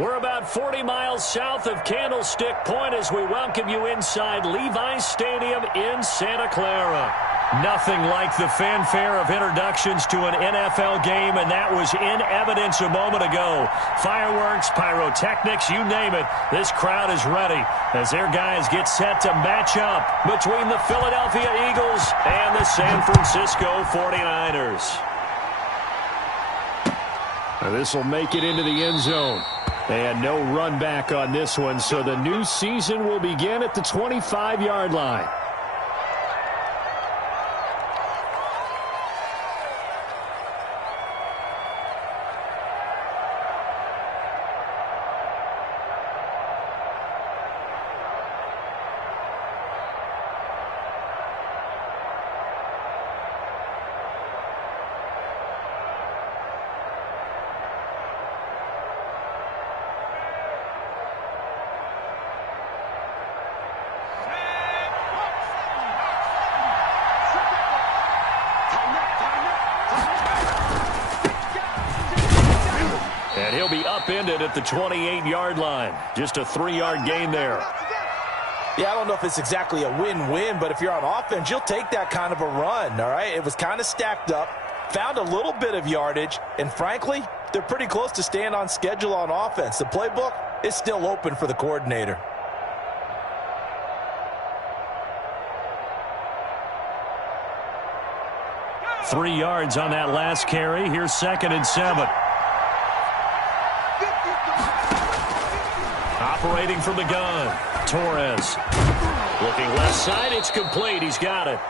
We're about 40 miles south of Candlestick Point as we welcome you inside Levi's Stadium in Santa Clara. Nothing like the fanfare of introductions to an NFL game, and that was in evidence a moment ago. Fireworks, pyrotechnics, you name it. This crowd is ready as their guys get set to match up between the Philadelphia Eagles and the San Francisco 49ers. Now this will make it into the end zone. And no run back on this one, so the new season will begin at the 25-yard line. And he'll be upended at the 28-yard line. Just a 3-yard gain there. Yeah, I don't know if it's exactly a win-win, but if you're on offense, you'll take that kind of a run, all right? It was kind of stacked up, found a little bit of yardage, and frankly, they're pretty close to staying on schedule on offense. The playbook is still open for the coordinator. Three yards on that last carry. Here's 2nd and 7. Operating from the gun, Torres. Looking left side, it's complete. He's got it.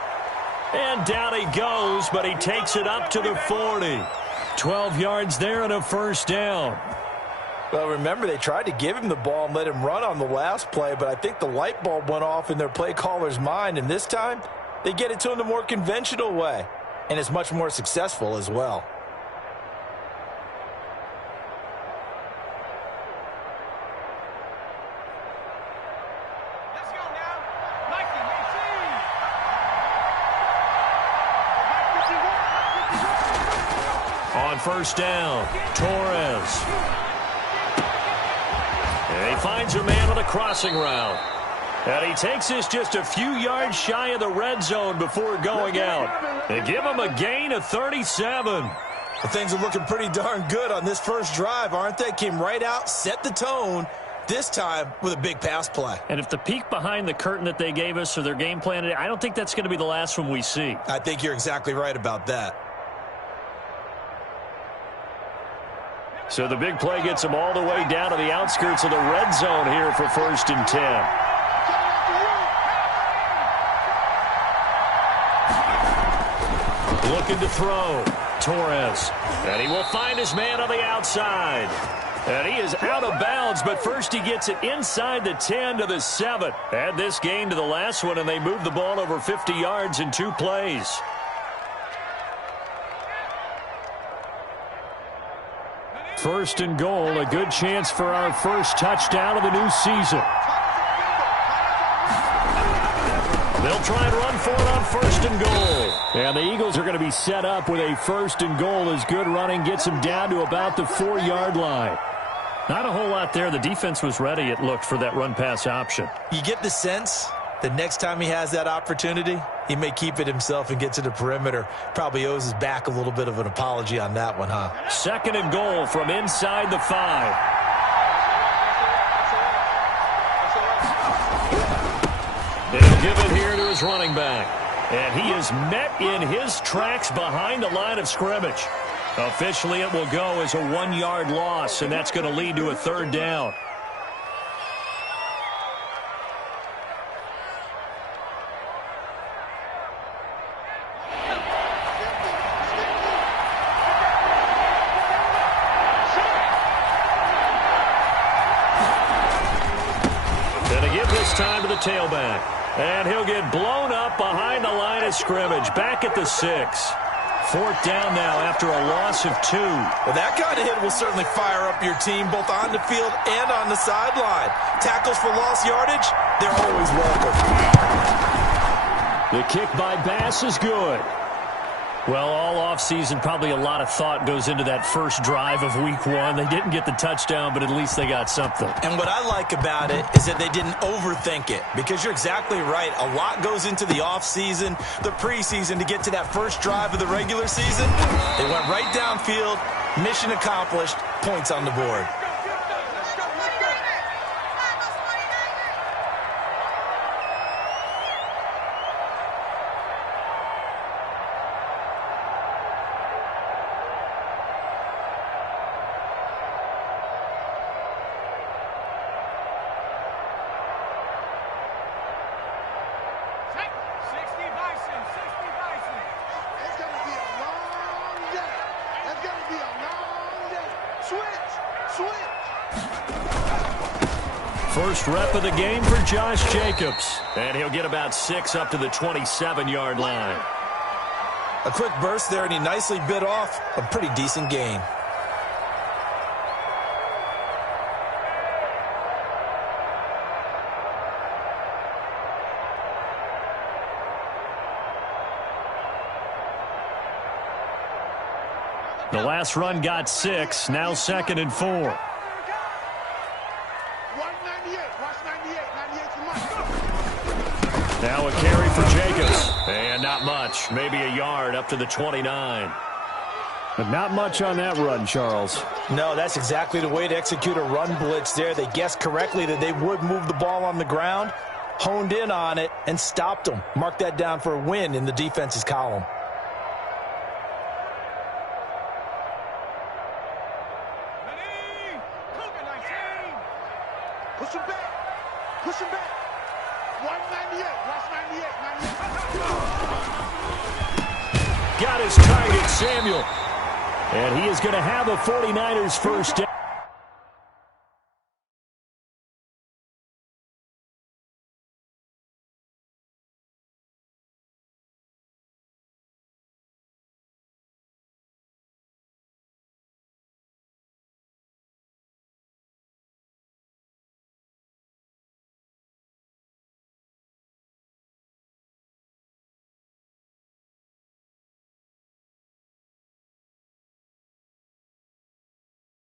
And down he goes, but he takes it up to the 40. 12 yards there and a first down. Well, remember, they tried to give him the ball and let him run on the last play, but I think the light bulb went off in their play caller's mind, and this time they get it to him the more conventional way, and it's much more successful as well. On first down, Torres. And he finds a man on the crossing route. And he takes this just a few yards shy of the red zone before going out. They give him a gain of 37. Well, things are looking pretty darn good on this first drive, aren't they? Came right out, set the tone, this time with a big pass play. And if the peek behind the curtain that they gave us or their game plan, I don't think that's going to be the last one we see. I think you're exactly right about that. So the big play gets them all the way down to the outskirts of the red zone here for 1st and 10. Looking to throw. Torres. And he will find his man on the outside. And he is out of bounds, but first he gets it inside the 10 to the 7. Add this gain to the last one, and they move the ball over 50 yards in 2 plays. First and goal, a good chance for our first touchdown of the new season. They'll try and run for it on 1st and goal. And the Eagles are going to be set up with a 1st and goal as good running gets them down to about the 4-yard line. Not a whole lot there. The defense was ready, it looked, for that run-pass option. You get the sense that next time he has that opportunity, he may keep it himself and get to the perimeter. Probably owes his back a little bit of an apology on that one, huh? 2nd and goal from inside the 5. They'll give it here to his running back. And he is met in his tracks behind the line of scrimmage. Officially, it will go as a 1-yard loss, and that's going to lead to a 3rd down. Time to the tailback. And he'll get blown up behind the line of scrimmage. Back at the 6. 4th down now after a loss of 2. Well, that kind of hit will certainly fire up your team both on the field and on the sideline. Tackles for lost yardage, they're always welcome. The kick by Bass is good. Well, all offseason, probably a lot of thought goes into that first drive of week one. They didn't get the touchdown, but at least they got something. And what I like about it is that they didn't overthink it, because you're exactly right. A lot goes into the offseason, the preseason, to get to that first drive of the regular season. They went right downfield, mission accomplished, points on the board. First rep of the game for Josh Jacobs. And he'll get about 6 up to the 27-yard line. A quick burst there, and he nicely bit off a pretty decent gain. The last run got 6, now 2nd and 4. Now a carry for Jacobs. And not much. Maybe a yard up to the 29. But not much on that run, Charles. No, that's exactly the way to execute a run blitz there. They guessed correctly that they would move the ball on the ground, honed in on it, and stopped them. Mark that down for a win in the defense's column. Push him back. Push him back. 198. Watch 98. Got his target, Samuel. And he is going to have a 49ers first down.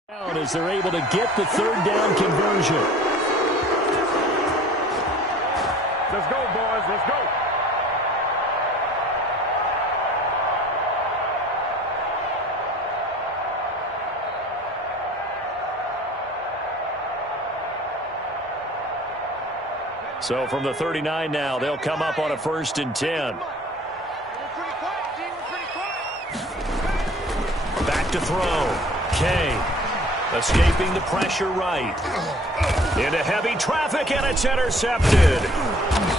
As they're able to get the third down conversion. Let's go, boys. Let's go. So from the 39 now, they'll come up on a 1st and 10. Back to throw. Kane. Escaping the pressure right. Into heavy traffic, and it's intercepted.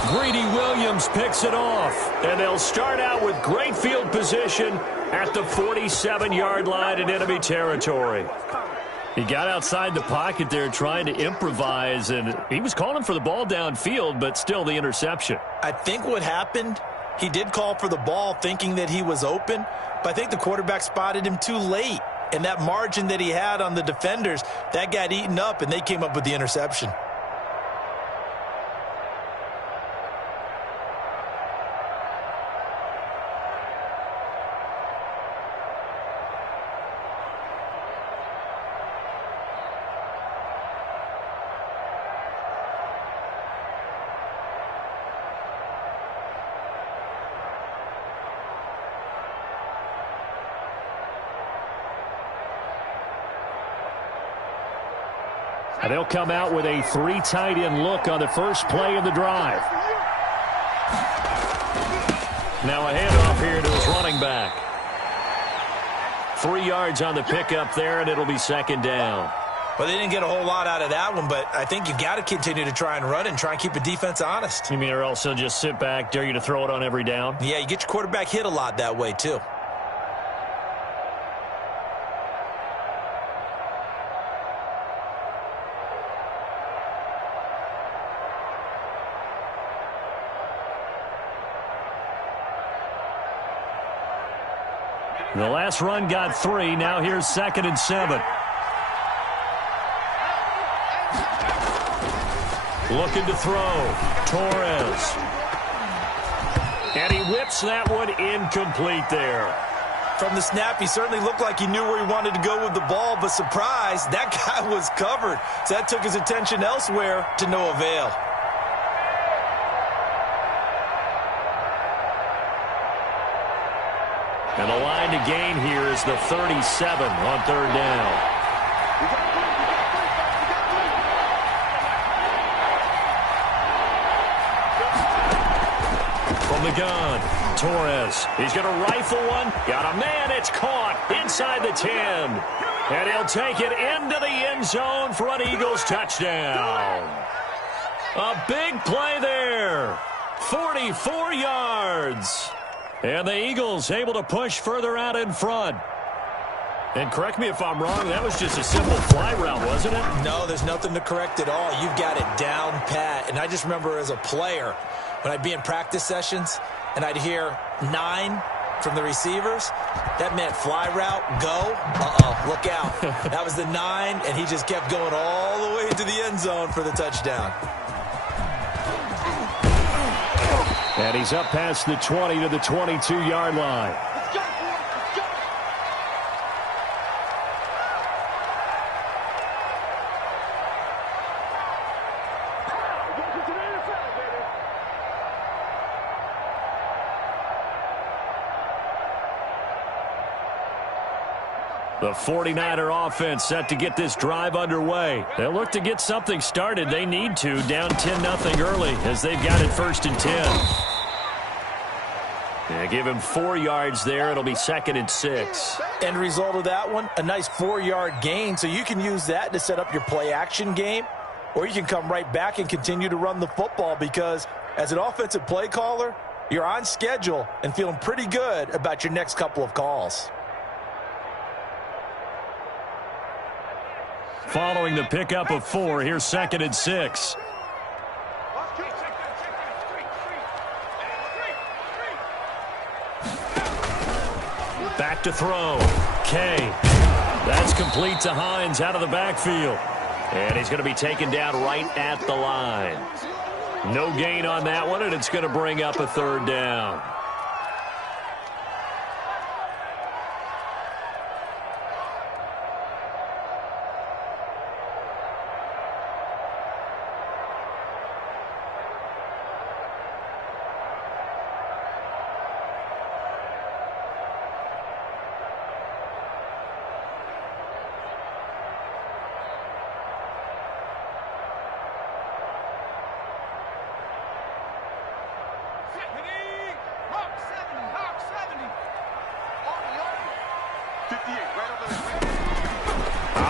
Greedy Williams picks it off. And they'll start out with great field position at the 47-yard line in enemy territory. He got outside the pocket there trying to improvise, and he was calling for the ball downfield, but still the interception. I think what happened, he did call for the ball thinking that he was open, but I think the quarterback spotted him too late. And that margin that he had on the defenders, that got eaten up, and they came up with the interception. And they'll come out with a 3 tight end look on the first play of the drive. Now a handoff here to his running back. 3 yards on the pickup there, and it'll be 2nd down. Well, they didn't get a whole lot out of that one, but I think you've got to continue to try and run and try and keep the defense honest. You mean or else they'll just sit back, dare you to throw it on every down? Yeah, you get your quarterback hit a lot that way, too. The last run got 3. Now here's 2nd and 7. Looking to throw. Torres. And he whips that one incomplete there. From the snap, he certainly looked like he knew where he wanted to go with the ball, but surprise, that guy was covered. So that took his attention elsewhere to no avail. And the line to gain here is the 37 on third down. From the gun, Torres. He's going to rifle one. Got a man. It's caught inside the 10. And he'll take it into the end zone for an Eagles touchdown. A big play there. 44 yards. And the Eagles able to push further out in front. And correct me if I'm wrong, that was just a simple fly route, wasn't it? No, there's nothing to correct at all. You've got it down pat. And I just remember as a player, when I'd be in practice sessions and I'd hear 9 from the receivers, that meant fly route, go. Look out. That was the 9, and he just kept going all the way into the end zone for the touchdown. And he's up past the 20 to the 22-yard line. The 49er offense set to get this drive underway. They'll look to get something started. They need to, down 10-0 early as they've got it 1st and 10. Yeah, give him 4 yards there. It'll be 2nd and 6. End result of that one, a nice 4-yard gain. So you can use that to set up your play-action game, or you can come right back and continue to run the football because as an offensive play caller, you're on schedule and feeling pretty good about your next couple of calls. Following the pickup of 4, here's 2nd and 6. Back to throw. Kay. That's complete to Hines out of the backfield. And he's going to be taken down right at the line. No gain on that one, and it's going to bring up a 3rd down.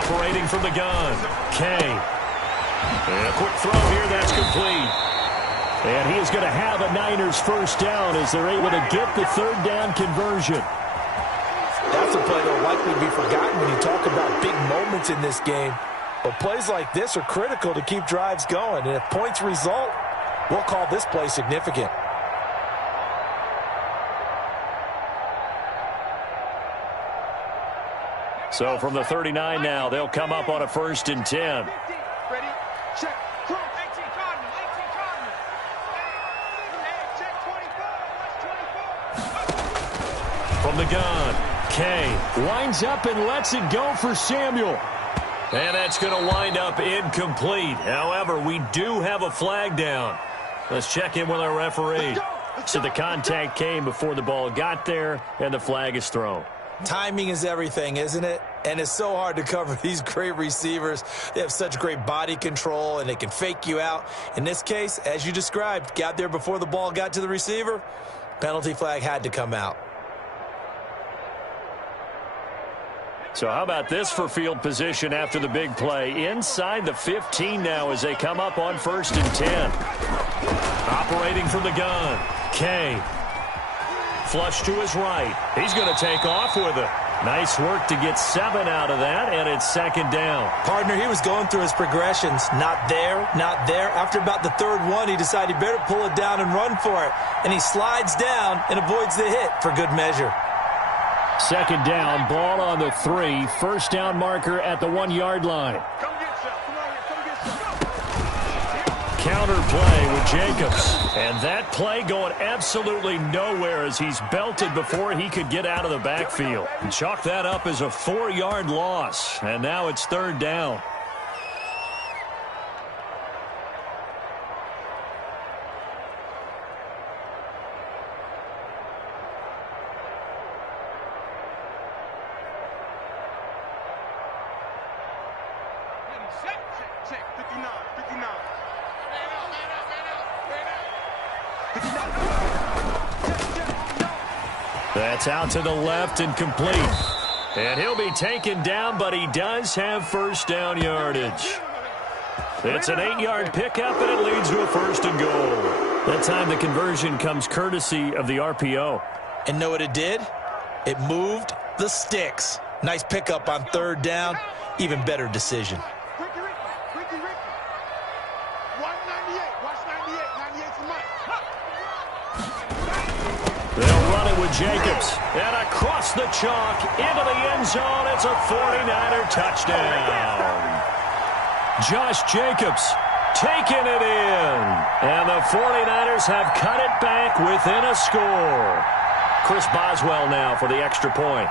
Operating from the gun, Kay. And a quick throw here, that's complete. And he is going to have a Niners 1st down as they're able to get the 3rd down conversion. That's a play that will likely be forgotten when you talk about big moments in this game. But plays like this are critical to keep drives going. And if points result, we'll call this play significant. So from the 39 now, they'll come up on a 1st and 10. Ready, check, throw. 18 Cardinal, 18 Cardinal. Hey, check 24, From the gun, Kay winds up and lets it go for Samuel. And that's going to wind up incomplete. However, we do have a flag down. Let's check in with our referee. So the contact came before the ball got there, and the flag is thrown. Timing is everything, isn't it? And it's so hard to cover these great receivers. They have such great body control, and they can fake you out. In this case, as you described, got there before the ball got to the receiver. Penalty flag had to come out. So how about this for field position after the big play? Inside the 15 now as they come up on 1st and 10. Operating from the gun, Kay. Flush to his right. He's going to take off with it. Nice work to get 7 out of that, and it's 2nd down. Partner, he was going through his progressions. Not there, not there. After about the 3rd one, he decided he better pull it down and run for it. And he slides down and avoids the hit for good measure. 2nd down, ball on the 3. 1st down marker at the 1-yard line. Come get some. Come on here. Come get some. Counter play with Jacobs. And that play going absolutely nowhere as he's belted before he could get out of the backfield. Chalk that up as a 4-yard loss. And now it's 3rd down. Check, 59, 59. That's out to the left and complete. And he'll be taken down, but he does have first down yardage. It's an 8-yard pickup, and it leads to a 1st and goal. That time the conversion comes courtesy of the RPO. And know what it did? It moved the sticks. Nice pickup on 3rd down. Even better decision. Ricky. Watch 98. Watch 98. 98 for Mike. They'll run it with Jacobs. And across the chalk into the end zone. It's a 49er touchdown. Josh Jacobs taking it in. And the 49ers have cut it back within a score. Chris Boswell now for the extra point.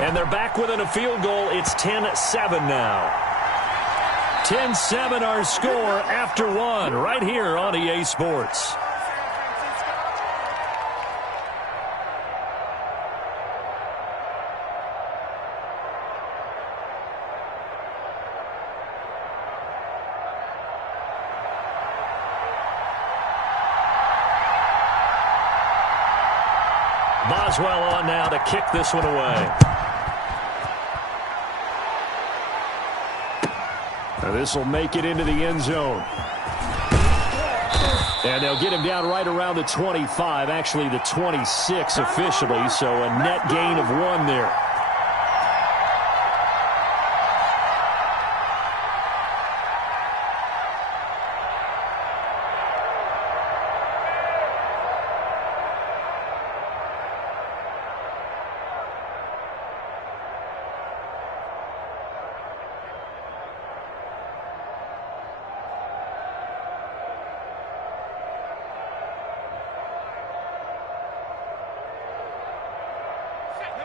And they're back within a field goal. It's 10-7 now. 10-7 our score after 1 right here on EA Sports. Boswell on now to kick this one away. This will make it into the end zone. And they'll get him down right around the 25, actually the 26 officially, so a net gain of 1 there.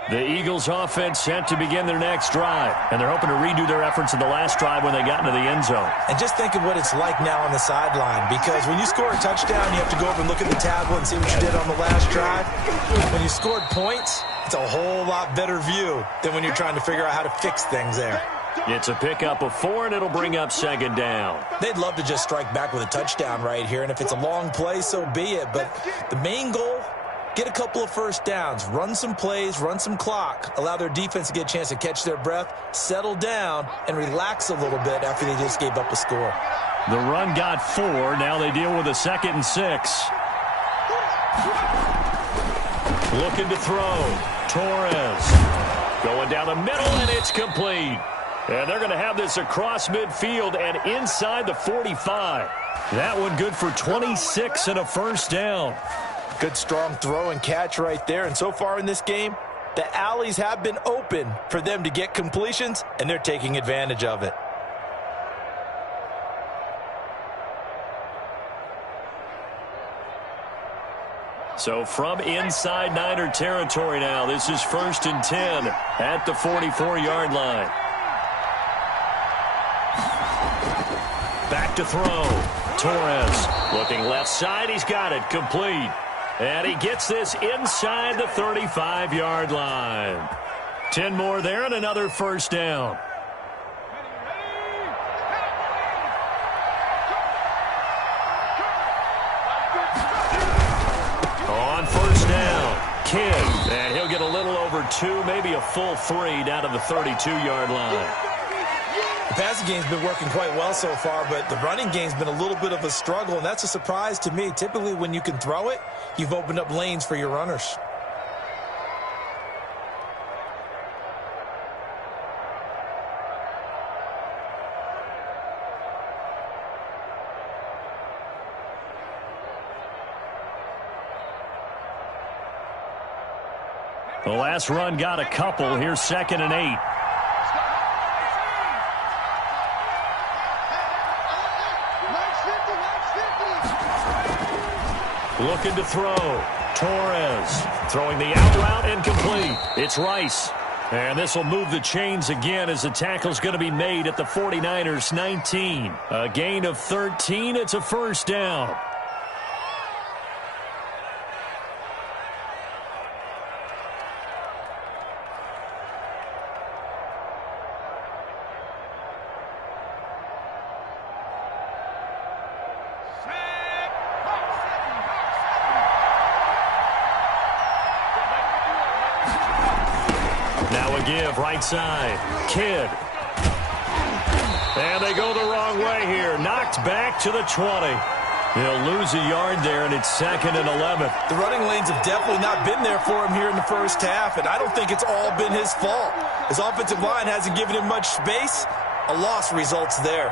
The Eagles offense set to begin their next drive, and they're hoping to redo their efforts in the last drive when they got into the end zone. And just think of what it's like now on the sideline, because when you score a touchdown, you have to go over and look at the tablet and see what you did on the last drive. When you scored points, it's a whole lot better view than when you're trying to figure out how to fix things there. It's a pickup of 4, and it'll bring up 2nd down. They'd love to just strike back with a touchdown right here, and if it's a long play, so be it. But the main goal, get a couple of first downs, run some plays, run some clock, allow their defense to get a chance to catch their breath, settle down, and relax a little bit after they just gave up a score. The run got 4. Now they deal with a 2nd and 6. Looking to throw. Torres going down the middle, and it's complete. And they're going to have this across midfield and inside the 45. That one good for 26 and a first down. Good strong throw and catch right there. And so far in this game, the alleys have been open for them to get completions, and they're taking advantage of it. So from inside Niner territory now, this is 1st and 10 at the 44-yard line. Back to throw. Torres looking left side. He's got it complete. And he gets this inside the 35-yard line. 10 more there and another first down. On first down, Kidd. And he'll get a little over 2, maybe a full 3 down to the 32-yard line. The passing game's been working quite well so far, but the running game's been a little bit of a struggle, and that's a surprise to me. Typically, when you can throw it, you've opened up lanes for your runners. The last run got a couple. Here's 2nd and 8. Looking to throw. Torres throwing the out route incomplete. It's Rice. And this will move the chains again as the tackle's going to be made at the 49ers 19. A gain of 13. It's a first down. Give right side. Kidd. And they go the wrong way here. Knocked back to the 20. He'll lose a yard there, and it's 2nd and 11. The running lanes have definitely not been there for him here in the first half, and I don't think it's all been his fault. His offensive line hasn't given him much space. A loss results there.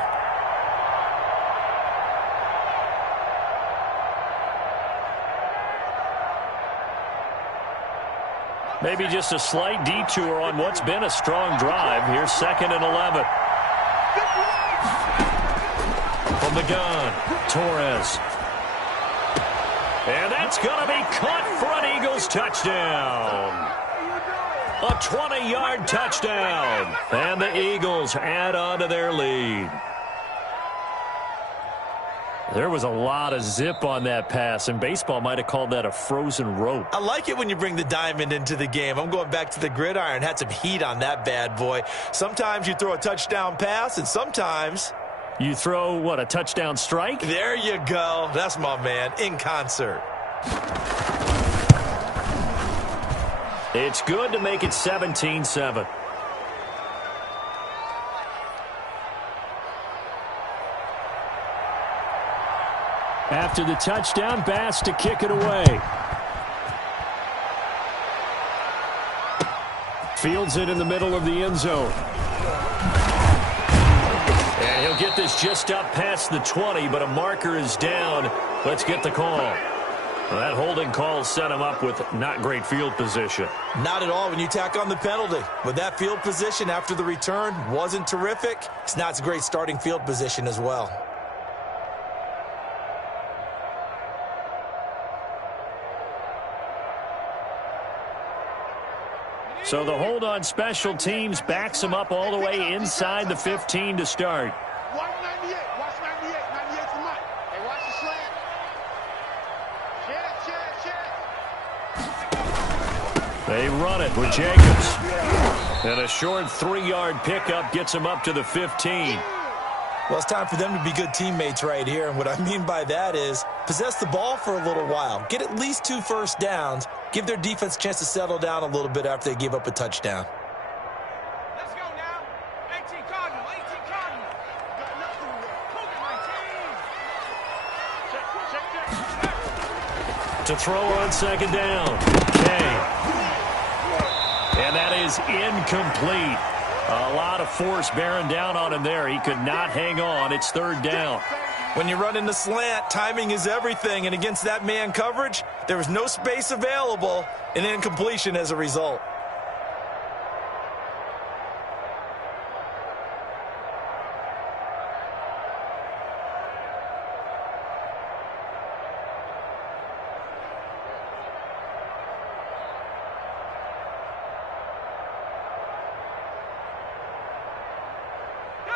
Maybe just a slight detour on what's been a strong drive. Here's 2nd and 11. From the gun, Torres. And that's going to be caught for an Eagles touchdown. A 20-yard touchdown. And the Eagles add on to their lead. There was a lot of zip on that pass, and baseball might have called that a frozen rope. I like it when you bring the diamond into the game. I'm going back to the gridiron. Had some heat on that bad boy. Sometimes you throw a touchdown pass, and sometimes you throw, what, a touchdown strike? There you go. That's my man, in concert. It's good to make it 17-7. After the touchdown, Bass to kick it away. Fields it in the middle of the end zone. And he'll get this just up past the 20, but a marker is down. Let's get the call. Well, that holding call set him up with not great field position. Not at all when you tack on the penalty. With that field position after the return wasn't terrific. It's not a great starting field position as well. So the hold on special teams backs him up all the way inside the 15 to start. Watch 98. Watch 98. 98 to Mike. Hey, watch the slant. Check. They run it with Jacobs. And a short 3-yard pickup gets him up to the 15. Well, it's time for them to be good teammates right here. And what I mean by that is possess the ball for a little while. Get at least 2 first downs. Give their defense a chance to settle down a little bit after they give up a touchdown. Let's go now. 18 Cardinal. 18 Cardinal. Got nothing to do. 19. Check. To throw on 2nd down. Kay. And that is incomplete. A lot of force bearing down on him there. He could not hang on. It's 3rd down. When you run in the slant, timing is everything. And against that man coverage, there was no space available, and incompletion as a result.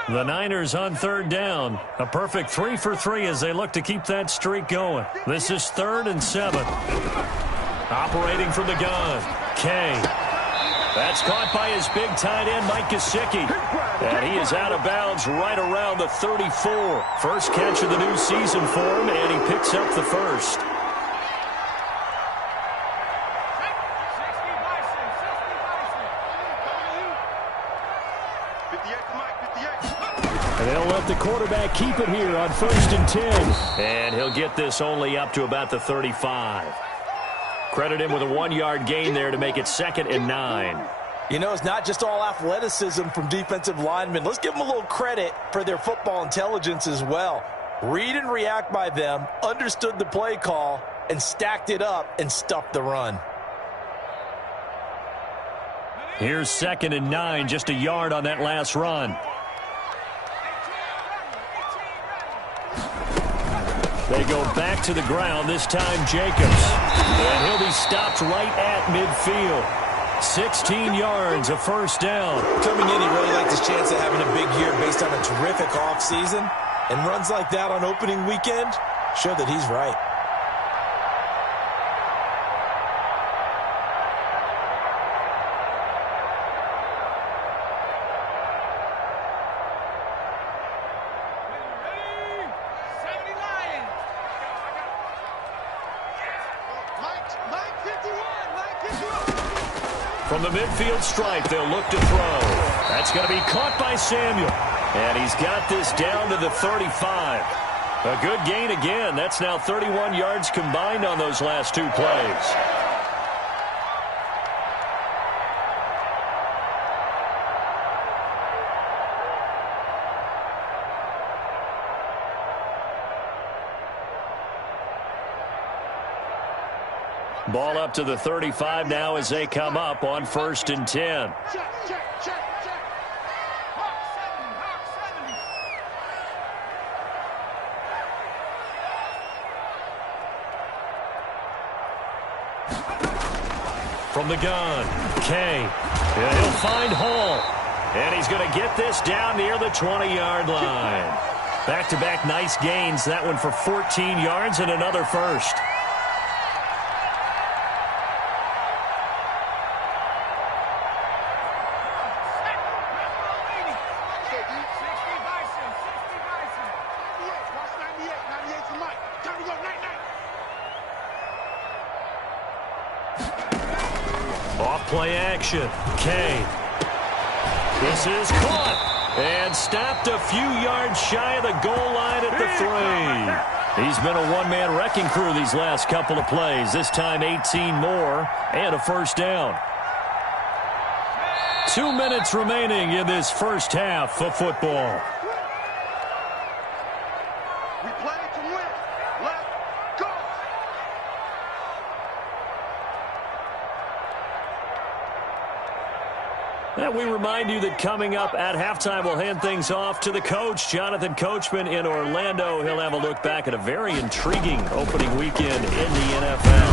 The Niners on 3rd down. A perfect 3 for 3 as they look to keep that streak going. This is 3rd and 7. Operating from the gun. Kay. That's caught by his big tight end, Mike Gesicki. And he is out of bounds right around the 34. First catch of the new season for him, and he picks up the first. And they'll let the quarterback keep it here on 1st and 10. And he'll get this only up to about the 35. Credit him with a 1-yard gain there to make it 2nd and 9. You know, it's not just all athleticism from defensive linemen. Let's give them a little credit for their football intelligence as well. Read and react by them, understood the play call, and stacked it up and stuffed the run. Here's 2nd and 9, just a yard on that last run. They go back to the ground, this time Jacobs. And he'll be stopped right at midfield. 16 yards, a first down. Coming in, he really liked his chance of having a big year based on a terrific offseason. And runs like that on opening weekend show that he's right. From the midfield stripe, they'll look to throw. That's going to be caught by Samuel. And he's got this down to the 35. A good gain again. That's now 31 yards combined on those last two plays. Ball up to the 35 now as they come up on 1st and 10. From the gun, Kay. And he'll find Hall. And he's going to get this down near the 20-yard line. Back-to-back nice gains. That one for 14 yards and another first. Off-play action. Kane. This is caught. And stopped a few yards shy of the goal line at the 3. He's been a one-man wrecking crew these last couple of plays. This time 18 more and a first down. 2 minutes remaining in this first half of football. We play to win. Let's go. And we remind you that coming up at halftime, we'll hand things off to the coach, Jonathan Coachman in Orlando. He'll have a look back at a very intriguing opening weekend in the NFL.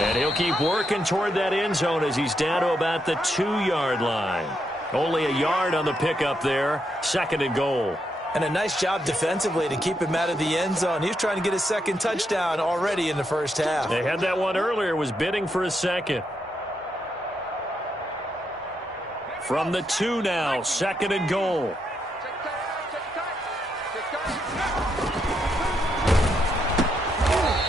And he'll keep working toward that end zone as he's down to about the 2-yard line. Only a yard on the pickup there, 2nd and goal. And a nice job defensively to keep him out of the end zone. He was trying to get his second touchdown already in the first half. They had that one earlier, was bidding for a second. From the 2 now, 2nd and goal.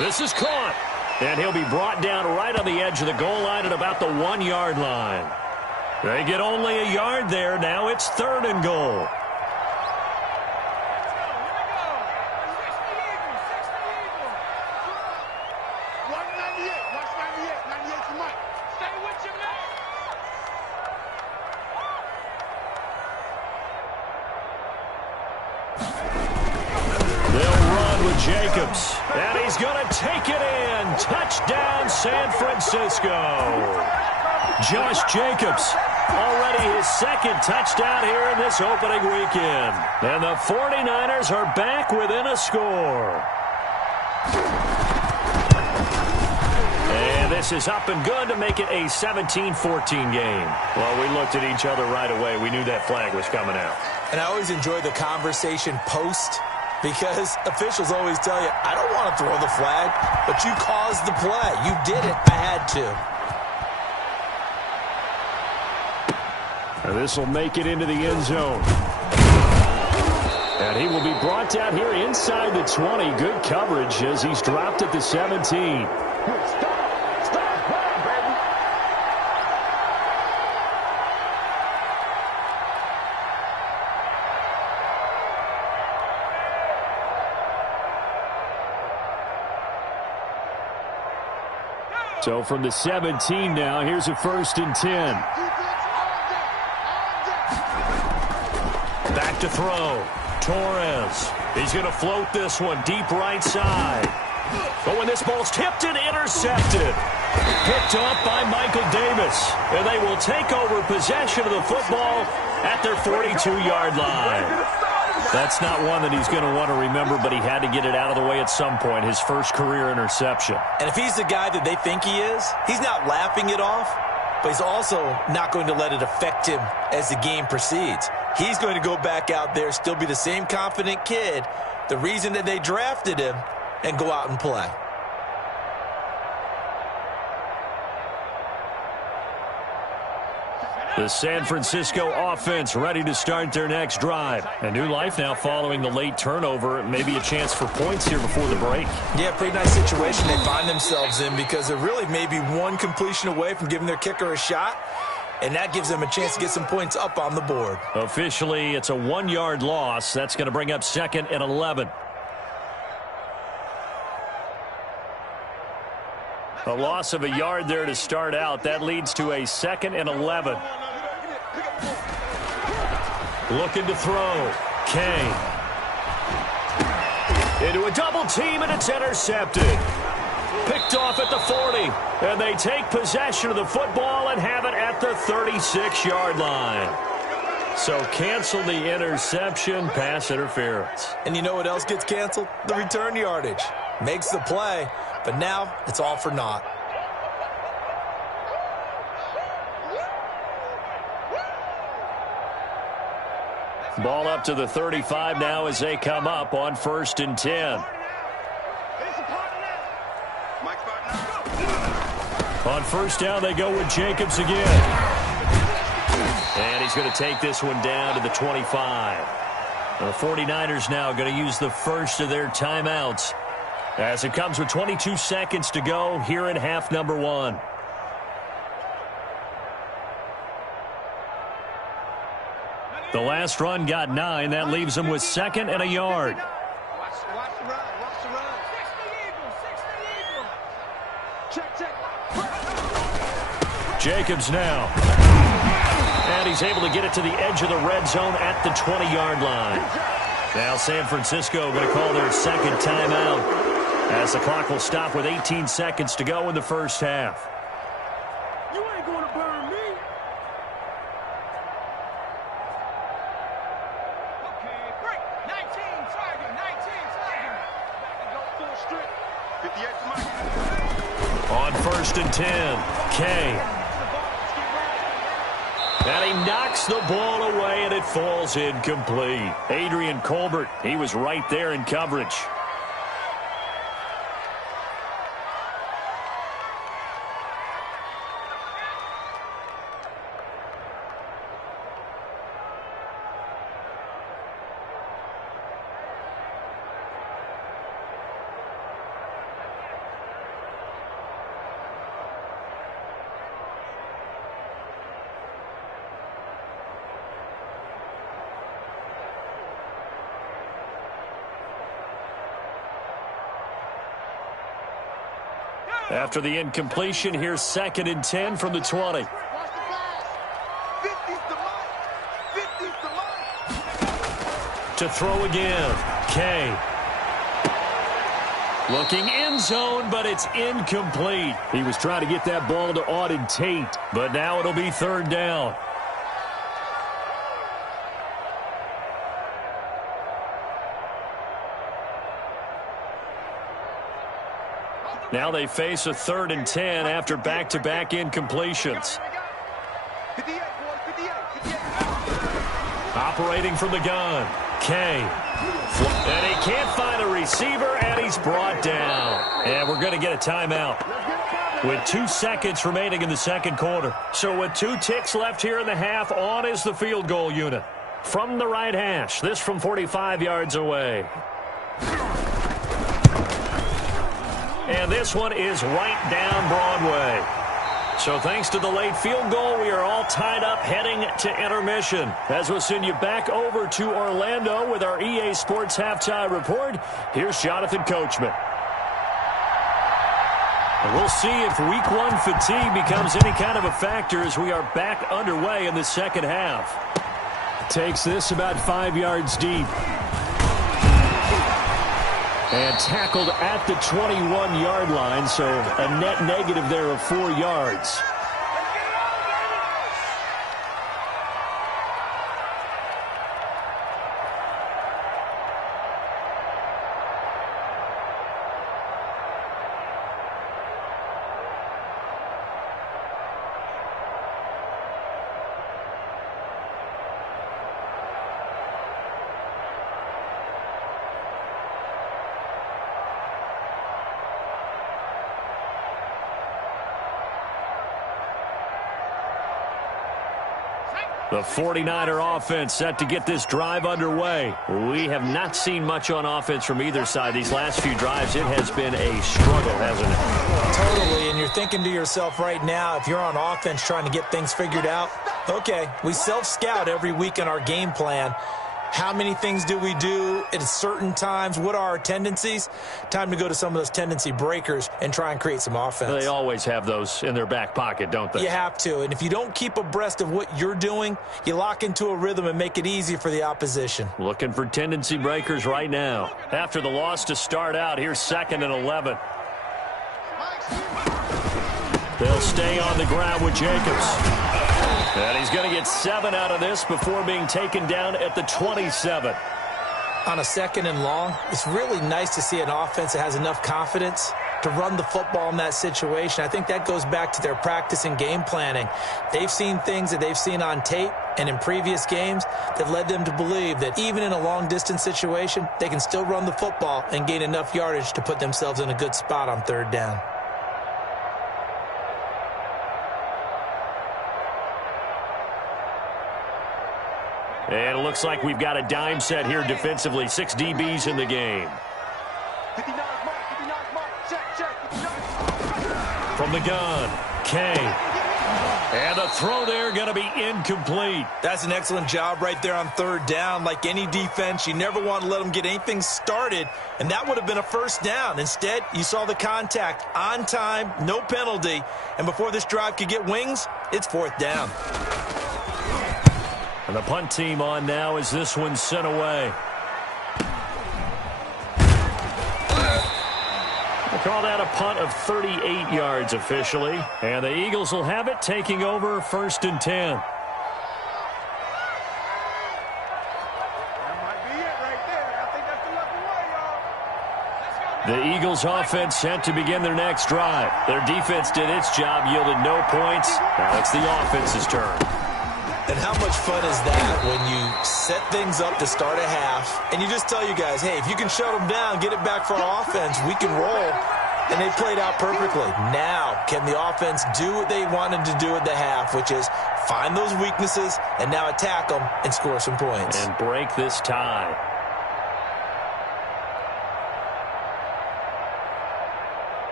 This is caught. And he'll be brought down right on the edge of the goal line at about the 1-yard line. They get only a yard there. Now it's 3rd and goal. Jacobs, and he's going to take it in. Touchdown, San Francisco. Josh Jacobs, already his 2nd touchdown here in this opening weekend. And the 49ers are back within a score. And this is up and good to make it a 17-14 game. Well, we looked at each other right away. We knew that flag was coming out. And I always enjoy the conversation post, because officials always tell you, I don't want to throw the flag, but you caused the play. You did it. I had to. And this will make it into the end zone. And he will be brought down here inside the 20. Good coverage as he's dropped at the 17. So from the 17 now, here's a 1st and 10. Back to throw. Torres. He's going to float this one deep right side. But when this ball's tipped and intercepted. Picked off by Michael Davis. And they will take over possession of the football at their 42-yard line. That's not one that he's going to want to remember, but he had to get it out of the way at some point, his first career interception. And if he's the guy that they think he is, he's not laughing it off, but he's also not going to let it affect him as the game proceeds. He's going to go back out there, still be the same confident kid, the reason that they drafted him, and go out and play. The San Francisco offense ready to start their next drive. A new life now following the late turnover. Maybe a chance for points here before the break. Yeah, pretty nice situation they find themselves in because they're really maybe one completion away from giving their kicker a shot, and that gives them a chance to get some points up on the board. Officially, it's a 1-yard loss. That's going to bring up 2nd and 11. A loss of a yard there to start out. That leads to a 2nd and 11. Looking to throw. Kane. Into a double team, and it's intercepted. Picked off at the 40. And they take possession of the football and have it at the 36-yard line. So cancel the interception, pass interference. And you know what else gets canceled? The return yardage. Makes the play, but now it's all for naught. Ball up to the 35 now as they come up on 1st and 10. On 1st down, they go with Jacobs again. And he's going to take this one down to the 25. The 49ers now going to use the first of their timeouts as it comes with 22 seconds to go here in half number 1. The last run got 9. That leaves them with 2nd and a yard. Watch the run. Watch the run. 60 Eagles. Check. Jacobs now. And he's able to get it to the edge of the red zone at the 20-yard line. Now San Francisco going to call their 2nd timeout as the clock will stop with 18 seconds to go in the first half. You ain't going to burn me. Okay, break. 19, Tiger. 19, Tiger. Back and go full strip. 58 to On 1st and 10, Kane. And he knocks the ball away, and it falls incomplete. Adrian Colbert, he was right there in coverage. After the incompletion, here's 2nd and 10 from the 20. To throw again, Kane. Looking end zone, but it's incomplete. He was trying to get that ball to Auden Tate, but now it'll be 3rd down. Now they face a 3rd and 10 after back-to-back incompletions. 58, boy, 58. Operating from the gun, Kane. And he can't find a receiver, and he's brought down. And we're going to get a timeout with 2 seconds remaining in the 2nd quarter. So with 2 ticks left here in the half, on is the field goal unit. From the right hash, this from 45 yards away. And this one is right down Broadway. So thanks to the late field goal, we are all tied up heading to intermission. As we'll send you back over to Orlando with our EA Sports Halftime Report, here's Jonathan Coachman. And we'll see if Week 1 fatigue becomes any kind of a factor as we are back underway in the 2nd half. Takes this about 5 yards deep. And tackled at the 21-yard line, so a net negative there of 4 yards. The 49er offense set to get this drive underway. We have not seen much on offense from either side. These last few drives, it has been a struggle, hasn't it? Totally, and you're thinking to yourself right now, if you're on offense trying to get things figured out, okay, we self-scout every week in our game plan. How many things do we do at certain times? What are our tendencies? Time to go to some of those tendency breakers and try and create some offense. They always have those in their back pocket, don't they? You have to, and if you don't keep abreast of what you're doing, you lock into a rhythm and make it easy for the opposition. Looking for tendency breakers right now. After the loss to start out, here's 2nd and 11. They'll stay on the ground with Jacobs. And he's going to get 7 out of this before being taken down at the 27. On a 2nd and long, it's really nice to see an offense that has enough confidence to run the football in that situation. I think that goes back to their practice and game planning. They've seen things that they've seen on tape and in previous games that led them to believe that even in a long-distance situation, they can still run the football and gain enough yardage to put themselves in a good spot on 3rd down. And it looks like we've got a dime set here defensively. 6 DBs in the game. 59 mark, 59 mark, check, 59. From the gun, Kay. And the throw there going to be incomplete. That's an excellent job right there on 3rd down. Like any defense, you never want to let them get anything started, and that would have been a 1st down. Instead, you saw the contact on time, no penalty, and before this drive could get wings, it's 4th down. And the punt team on now as this one's sent away. They call that a punt of 38 yards officially. And the Eagles will have it, taking over 1st and 10. That might be it right there. I think that's the lucky way, y'all. Let's go. The Eagles offense set to begin their next drive. Their defense did its job, yielded no points. Now it's the offense's turn. And how much fun is that when you set things up to start a half and you just tell you guys, hey, if you can shut them down, get it back for our offense, we can roll. And they played out perfectly. Now, can the offense do what they wanted to do at the half, which is find those weaknesses and now attack them and score some points. And break this tie.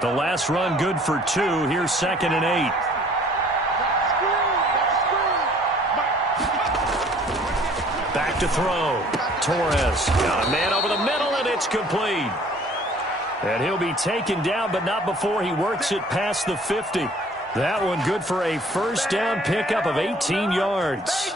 The last run good for 2. Here's 2nd and 8. Back to throw. Torres got a man over the middle, and it's complete. And he'll be taken down, but not before he works it past the 50. That one good for a 1st down pickup of 18 yards.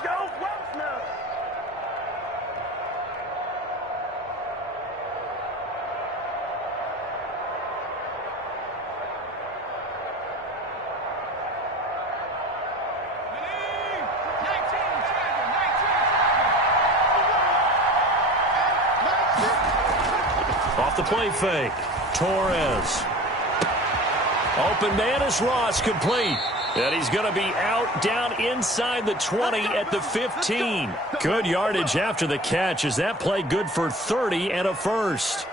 Off the play fake. Torres. Open man is Ross, complete. And he's going to be out down inside the 20 at the 15. Good yardage after the catch. Is that play good for 30 and a 1st?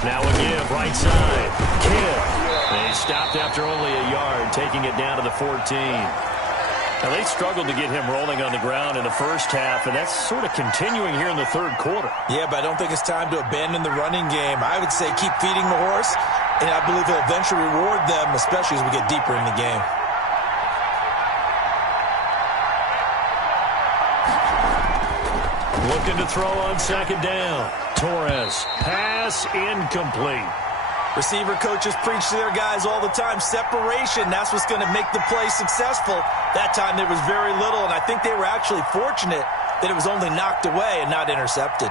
Now a give, right side. Kidd. And he stopped after only a yard, taking it down to the 14. Now they struggled to get him rolling on the ground in the 1st half, and that's sort of continuing here in the 3rd quarter. Yeah, but I don't think it's time to abandon the running game. I would say keep feeding the horse, and I believe he'll eventually reward them, especially as we get deeper in the game. Looking to throw on 2nd down. Torres, pass incomplete. Receiver coaches preach to their guys all the time. Separation, that's what's going to make the play successful. That time there was very little, and I think they were actually fortunate that it was only knocked away and not intercepted.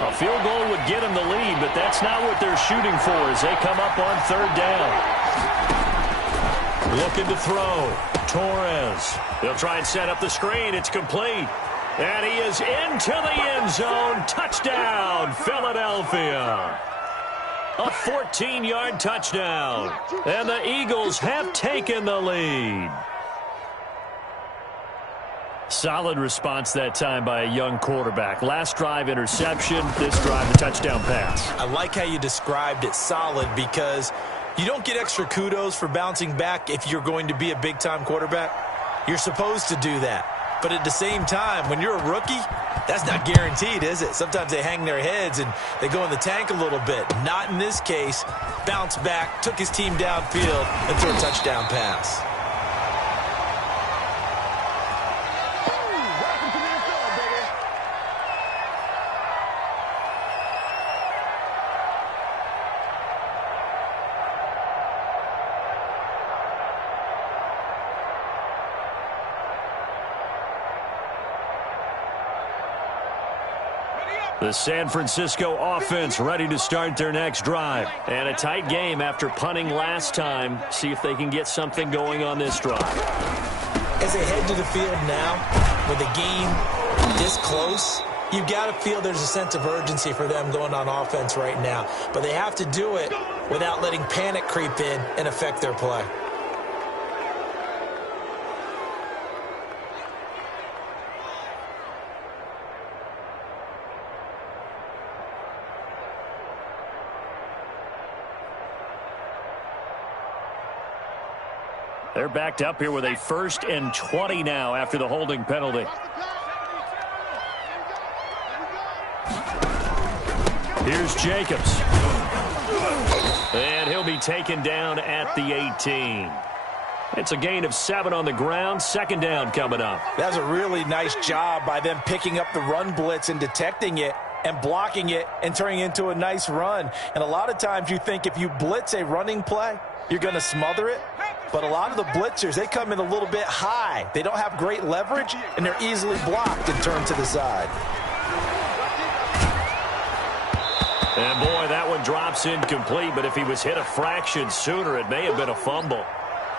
A field goal would get them the lead, but that's not what they're shooting for as they come up on third down. Looking to throw. Torres. He'll try and set up the screen. It's complete. And he is into the end zone. Touchdown, Philadelphia. A 14-yard touchdown. And the Eagles have taken the lead. Solid response that time by a young quarterback. Last drive, interception. This drive, the touchdown pass. I like how you described it, solid, because you don't get extra kudos for bouncing back if you're going to be a big-time quarterback. You're supposed to do that. But at the same time, when you're a rookie, that's not guaranteed, is it? Sometimes they hang their heads and they go in the tank a little bit. Not in this case. Bounced back, took his team downfield, and threw a touchdown pass. The San Francisco offense ready to start their next drive. And a tight game after punting last time. See if they can get something going on this drive. As they head to the field now, with the game this close, you've got to feel there's a sense of urgency for them going on offense right now. But they have to do it without letting panic creep in and affect their play. They're backed up here with a 1st and 20 now after the holding penalty. Here's Jacobs. And he'll be taken down at the 18. It's a gain of 7 on the ground. 2nd down coming up. That's a really nice job by them picking up the run blitz and detecting it and blocking it and turning it into a nice run. And a lot of times you think if you blitz a running play, you're going to smother it. But a lot of the blitzers, they come in a little bit high. They don't have great leverage, and they're easily blocked and turned to the side. And, boy, that one drops incomplete. But if he was hit a fraction sooner, it may have been a fumble.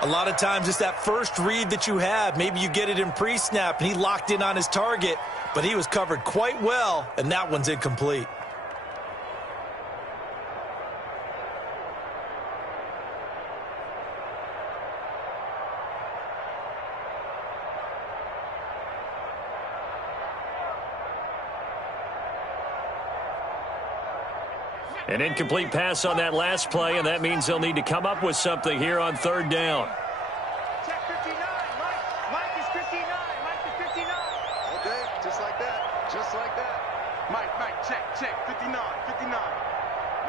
A lot of times it's that first read that you have. Maybe you get it in pre-snap, and he locked in on his target. But he was covered quite well, and that one's incomplete. An incomplete pass on that last play, and that means they'll need to come up with something here on 3rd down. Check 59. Mike is 59. Mike is 59. Okay, just like that. Just like that. Mike, check. 59. 59.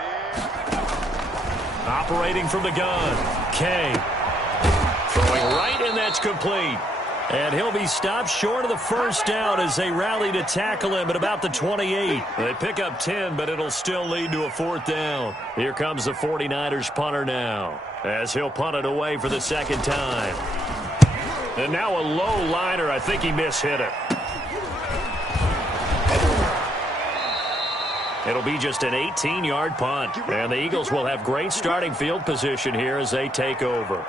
Man. Operating from the gun. K. Throwing right, and that's complete. And he'll be stopped short of the 1st down as they rally to tackle him at about the 28. They pick up 10, but it'll still lead to a 4th down. Here comes the 49ers punter now, as he'll punt it away for the 2nd time. And now a low liner. I think he mishit it. It'll be just an 18-yard punt. And the Eagles will have great starting field position here as they take over.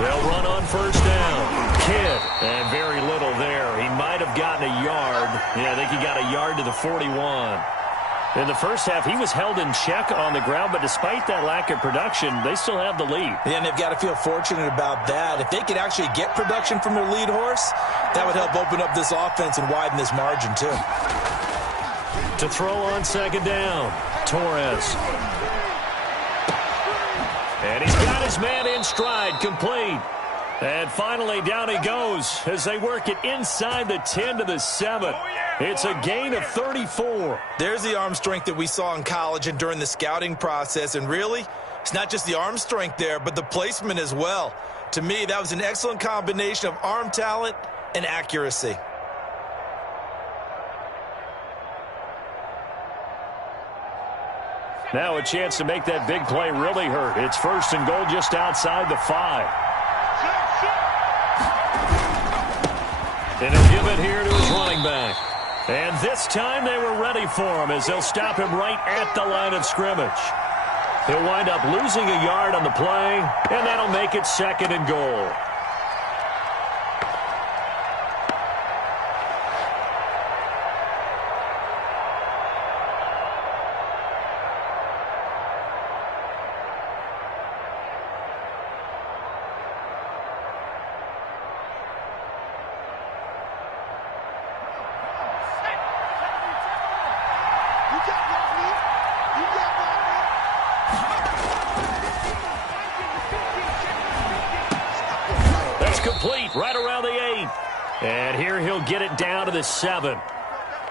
They'll run on 1st down. Kidd, and very little there. He might have gotten a yard. Yeah, I think he got a yard to the 41. In the first half, he was held in check on the ground, but despite that lack of production, they still have the lead. Yeah, and they've got to feel fortunate about that. If they could actually get production from their lead horse, that would help open up this offense and widen this margin, too. To throw on 2nd down, Torres. And he's got his man in stride, complete. And finally, down he goes as they work it inside the 10 to the 7. It's a gain of 34. There's the arm strength that we saw in college and during the scouting process. And really, it's not just the arm strength there, but the placement as well. To me, that was an excellent combination of arm talent and accuracy. Now a chance to make that big play really hurt. It's 1st and goal just outside the 5. And he'll give it here to his running back. And this time they were ready for him as they'll stop him right at the line of scrimmage. He'll wind up losing a yard on the play, and that'll make it 2nd and goal. Complete right around the 8. And here he'll get it down to the 7.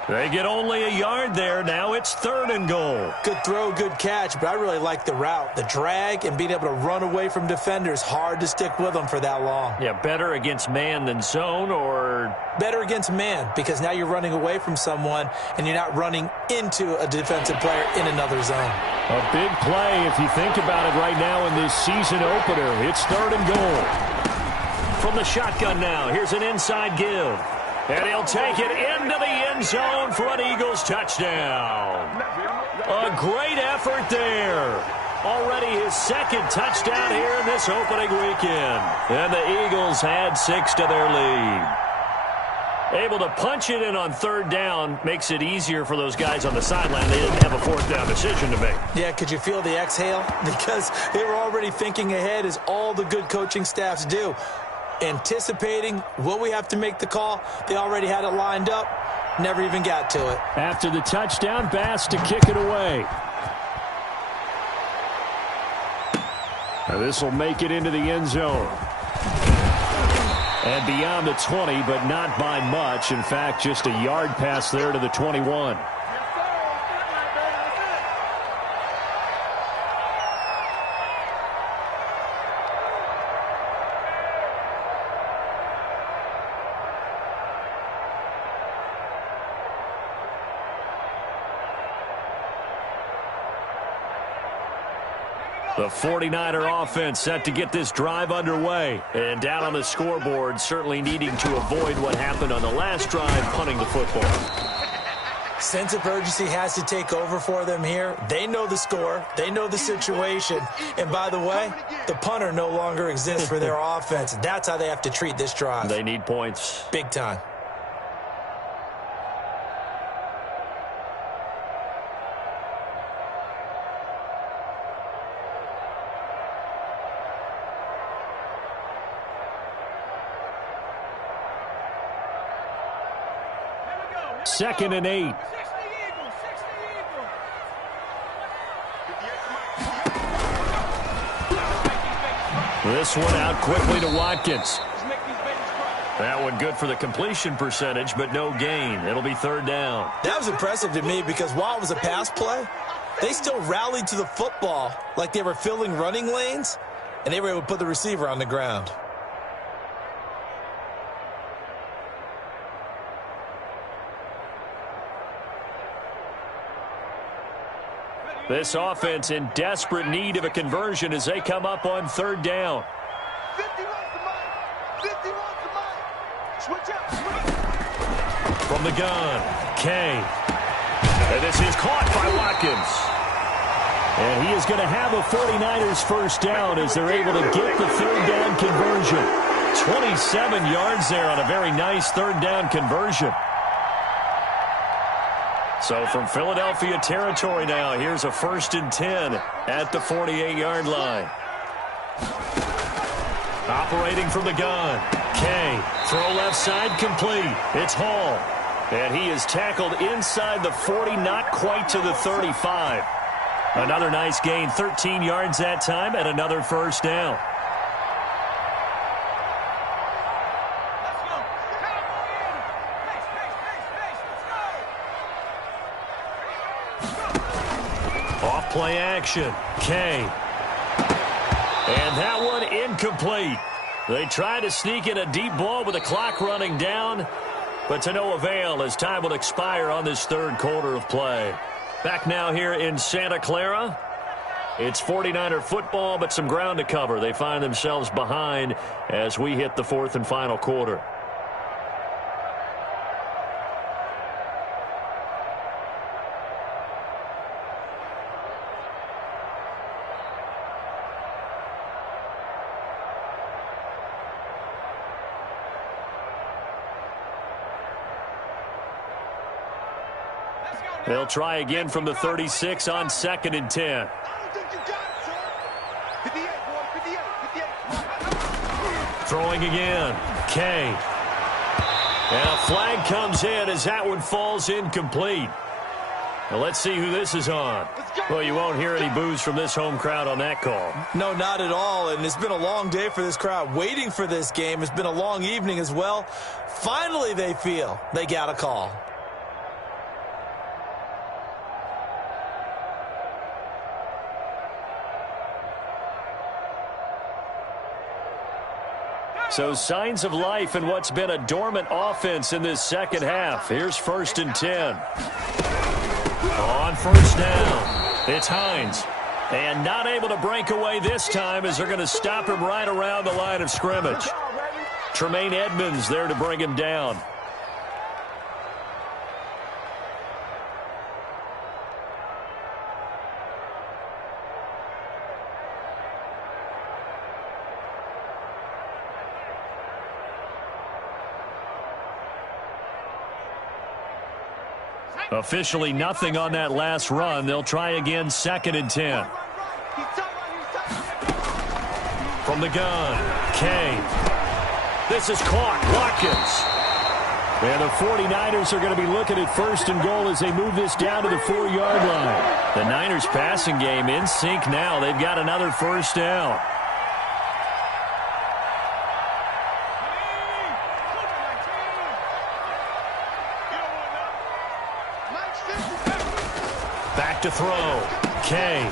They get only a yard there. Now it's 3rd and goal. Good throw, good catch, but I really like the route. The drag and being able to run away from defenders. Hard to stick with them for that long. Yeah, better against man than zone, or? Better against man, because now you're running away from someone and you're not running into a defensive player in another zone. A big play if you think about it right now in this season opener. It's 3rd and goal. From the shotgun now, here's an inside give. And he'll take it into the end zone for an Eagles touchdown. A great effort there. Already his 2nd touchdown here in this opening weekend. And the Eagles add 6 to their lead. Able to punch it in on 3rd down makes it easier for those guys on the sideline. They didn't have a 4th down decision to make. Yeah, could you feel the exhale? Because they were already thinking ahead, as all the good coaching staffs do. Anticipating, will we have to make the call? They already had it lined up. Never even got to it. After the touchdown, Bass to kick it away. Now this will make it into the end zone. And beyond the 20, but not by much. In fact, just a yard pass there to the 21. The 49er offense set to get this drive underway. And down on the scoreboard, certainly needing to avoid what happened on the last drive, punting the football. Sense of urgency has to take over for them here. They know the score. They know the situation. And by the way, the punter no longer exists for their offense. That's how they have to treat this drive. They need points. Big time. Second and 8. This one out quickly to Watkins. That one good for the completion percentage, but no gain. It'll be 3rd down. That was impressive to me because while it was a pass play, they still rallied to the football like they were filling running lanes, and they were able to put the receiver on the ground. This offense in desperate need of a conversion as they come up on 3rd down. 50 wants the mic. 50 wants the mic. Switch out. From the gun, Kay. And this is caught by Watkins. And he is going to have a 49ers 1st down as they're able to get the 3rd down conversion. 27 yards there on a very nice 3rd down conversion. So from Philadelphia territory now, here's a 1st and 10 at the 48-yard line. Operating from the gun, Kay. Throw left side complete. It's Hall. And he is tackled inside the 40, not quite to the 35. Another nice gain, 13 yards that time, and another 1st down. Play action. Kay. And that one incomplete. They try to sneak in a deep ball with the clock running down, but to no avail as time will expire on this 3rd quarter of play. Back now here in Santa Clara. It's 49er football, but some ground to cover. They find themselves behind as we hit the fourth and final quarter. They'll try again from the 36 on 2nd and 10. Throwing again. Kay. And a flag comes in as that one falls incomplete. Now let's see who this is on. Well, you won't hear any boos from this home crowd on that call. No, not at all. And it's been a long day for this crowd waiting for this game. It's been a long evening as well. Finally, they feel they got a call. So signs of life in what's been a dormant offense in this second half. Here's 1st and 10. On 1st down, it's Hines. And not able to break away this time as they're going to stop him right around the line of scrimmage. Tremaine Edmonds there to bring him down. Officially nothing on that last run. They'll try again 2nd and 10. From the gun, Kay. This is caught. Watkins. And the 49ers are going to be looking at 1st and goal as they move this down to the 4-yard line. The Niners passing game in sync now. They've got another 1st down. Back to throw. Kay.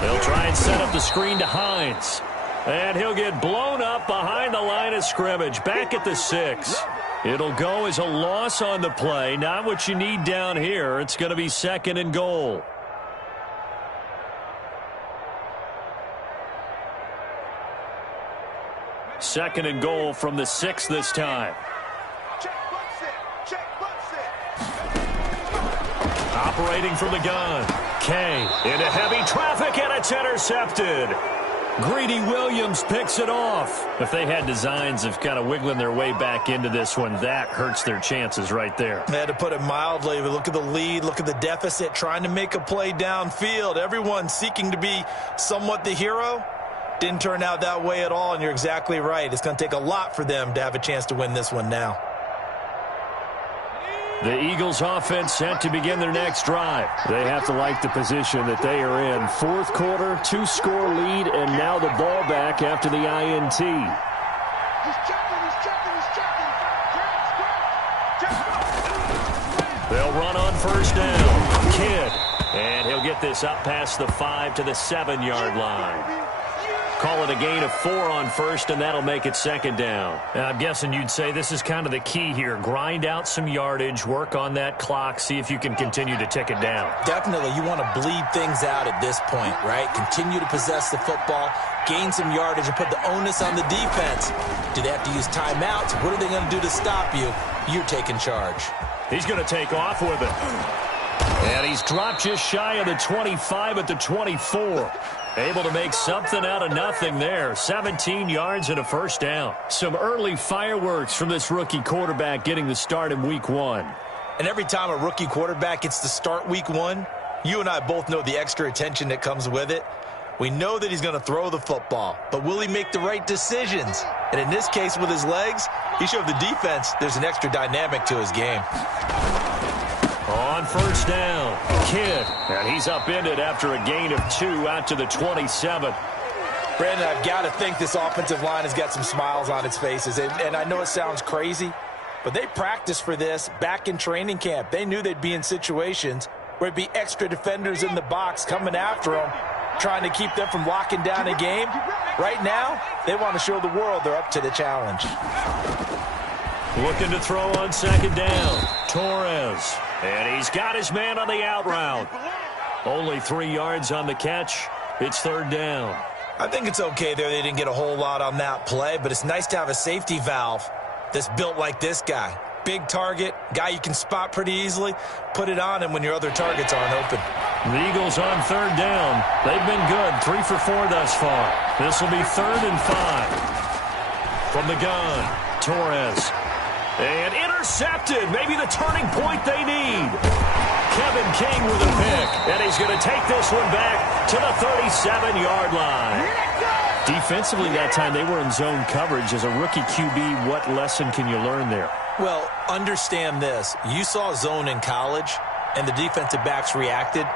They'll try and set up the screen to Hines. And he'll get blown up behind the line of scrimmage. Back at the 6. It'll go as a loss on the play. Not what you need down here. It's going to be 2nd and goal. Second and goal from the 6 this time. Operating from the gun. Kay into heavy traffic, and it's intercepted. Greedy Williams picks it off. If they had designs of kind of wiggling their way back into this one, that hurts their chances right there. They had to put it mildly, but look at the lead, look at the deficit, trying to make a play downfield. Everyone seeking to be somewhat the hero. Didn't turn out that way at all, and you're exactly right. It's going to take a lot for them to have a chance to win this one now. The Eagles offense set to begin their next drive. They have to like the position that they are in. 4th quarter, 2-score lead, and now the ball back after the INT. They'll run on 1st down. Kidd. And he'll get this up past the 5 to the 7-yard line. Call it a gain of 4 on 1st, and that'll make it 2nd down. I'm guessing you'd say this is kind of the key here. Grind out some yardage, work on that clock, see if you can continue to tick it down. Definitely. You want to bleed things out at this point, right? Continue to possess the football, gain some yardage, and put the onus on the defense. Do they have to use timeouts? What are they going to do to stop you? You're taking charge. He's going to take off with it. And he's dropped just shy of the 25 at the 24. Able to make something out of nothing there. 17 yards and a 1st down. Some early fireworks from this rookie quarterback getting the start in week 1. And every time a rookie quarterback gets to start week 1, you and I both know the extra attention that comes with it. We know that he's going to throw the football, but will he make the right decisions? And in this case with his legs, he showed the defense there's an extra dynamic to his game. On 1st down, Kidd. And he's upended after a gain of 2 out to the 27. Brandon, I've got to think this offensive line has got some smiles on its faces. And I know it sounds crazy, but they practiced for this back in training camp. They knew they'd be in situations where there'd be extra defenders in the box coming after them, trying to keep them from locking down a game. Right now, they want to show the world they're up to the challenge. Looking to throw on 2nd down. Torres. And he's got his man on the out route. Only 3 yards on the catch. It's third down. I think it's okay there. They didn't get a whole lot on that play, but it's nice to have a safety valve that's built like this guy. Big target, guy you can spot pretty easily. Put it on him when your other targets aren't open. The Eagles on third down. They've been good, 3 for 4 thus far. This will be 3rd and 5. From the gun, Torres. And intercepted. Maybe the turning point they need. Kevin King with a pick. And he's going to take this one back to the 37-yard line. Defensively that time, they were in zone coverage. As a rookie QB, what lesson can you learn there? Well, understand this. You saw zone in college, and the defensive backs reacted,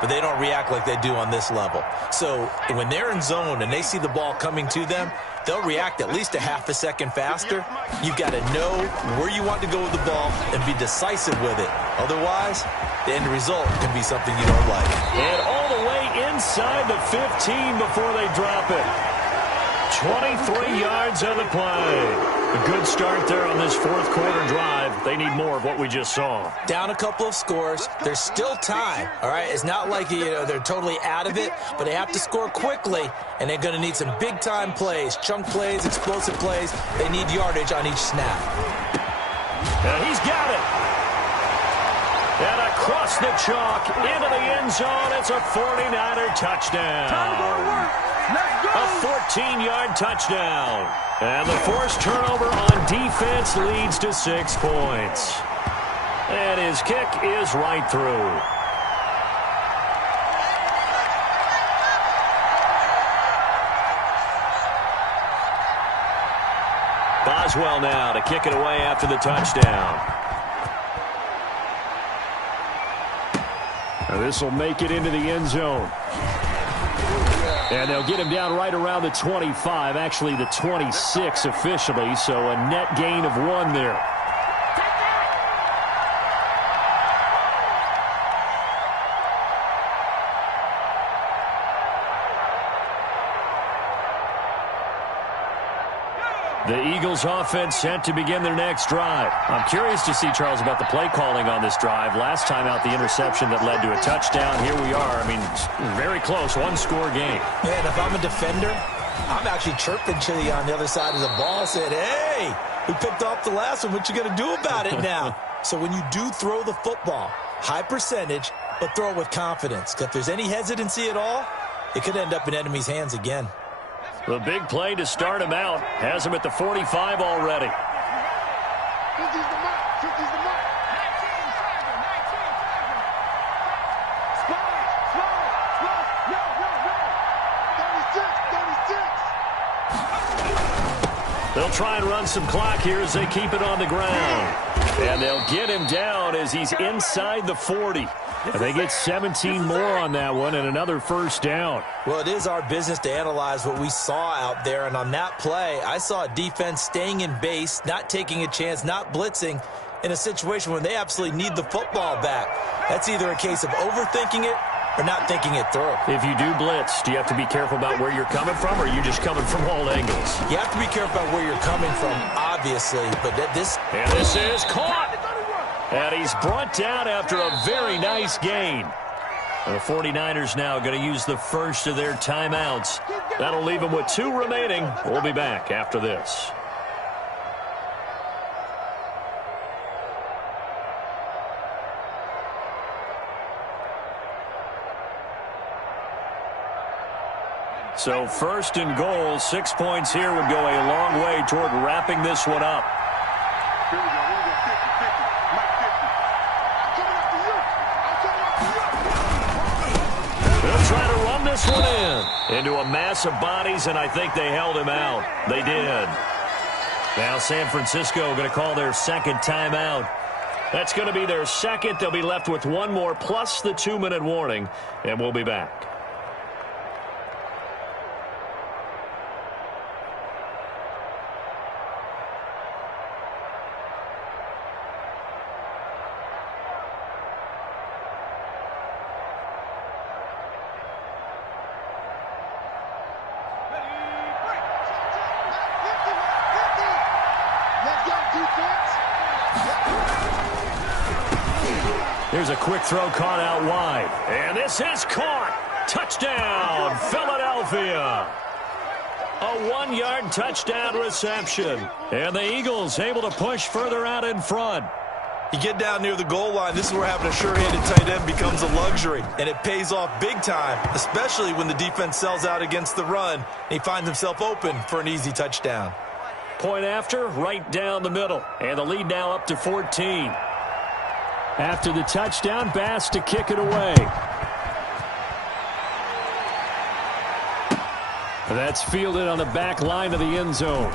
but they don't react like they do on this level. So when they're in zone and they see the ball coming to them, they'll react at least a half a second faster. You've got to know where you want to go with the ball and be decisive with it. Otherwise, the end result can be something you don't like. And all the way inside the 15 before they drop it. 23 yards on the play. A good start there on this fourth quarter drive. They need more of what we just saw. Down a couple of scores. There's still time, all right? It's not like they're totally out of it, but they have to score quickly, and they're going to need some big-time plays, chunk plays, explosive plays. They need yardage on each snap. And he's got it. And across the chalk, into the end zone. It's a 49er touchdown. A 14-yard touchdown. And the forced turnover on defense leads to 6 points. And his kick is right through. Boswell now to kick it away after the touchdown. This will make it into the end zone. And they'll get him down right around the 25, actually the 26 officially, so a net gain of 1 there. The Eagles offense set to begin their next drive. I'm curious to see, Charles, about the play calling on this drive. Last time out, the interception that led to a touchdown. Here we are. I mean, very close, 1-score game. Man, if I'm a defender, I'm actually chirping to you on the other side of the ball, saying, hey, we picked off the last one. What you going to do about it now? So when you do throw the football, high percentage, but throw it with confidence. Because if there's any hesitancy at all, it could end up in enemy's hands again. The big play to start him out has him at the 45 already. 50's the mark. 50's the mark. 19. Small. No. 36. They'll try and run some clock here as they keep it on the ground. And they'll get him down as he's inside the 40. And they get 17 more on that one and another first down. Well, it is our business to analyze what we saw out there. And on that play, I saw a defense staying in base, not taking a chance, not blitzing in a situation where they absolutely need the football back. That's either a case of overthinking it or not thinking it through. If you do blitz, do you have to be careful about where you're coming from, or are you just coming from all angles? You have to be careful about where you're coming from, obviously. But this is caught. And he's brought down after a very nice gain. And the 49ers now going to use the first of their timeouts. That'll leave them with 2 remaining. We'll be back after this. So first and goal, 6 points here would go a long way toward wrapping this one up. Here we go. 50. Mike 50. I'm coming after you. They'll try to run this one into a mass of bodies, and I think they held him out. They did. Now San Francisco going to call their second timeout. That's going to be their second. They'll be left with 1 more plus the 2-minute warning, and we'll be back. Here's a quick throw caught out wide. And this is caught. Touchdown, Philadelphia. A 1-yard touchdown reception. And the Eagles able to push further out in front. You get down near the goal line, this is where having a sure-handed tight end becomes a luxury. And it pays off big time, especially when the defense sells out against the run. And he finds himself open for an easy touchdown. Point after, right down the middle. And the lead now up to 14. After the touchdown, Bass to kick it away. That's fielded on the back line of the end zone.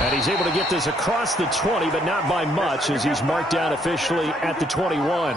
And he's able to get this across the 20, but not by much, as he's marked down officially at the 21.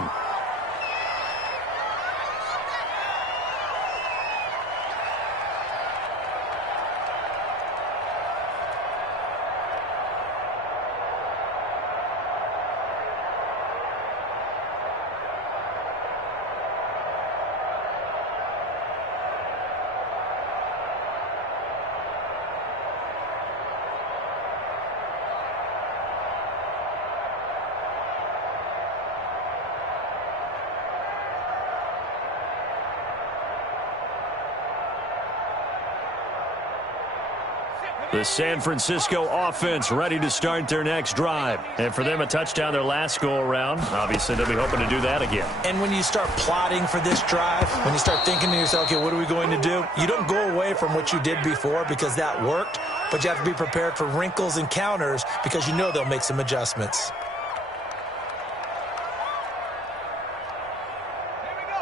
The San Francisco offense ready to start their next drive. And for them, a touchdown their last go-around. Obviously, they'll be hoping to do that again. And when you start plotting for this drive, when you start thinking to yourself, okay, what are we going to do? You don't go away from what you did before because that worked, but you have to be prepared for wrinkles and counters because you know they'll make some adjustments.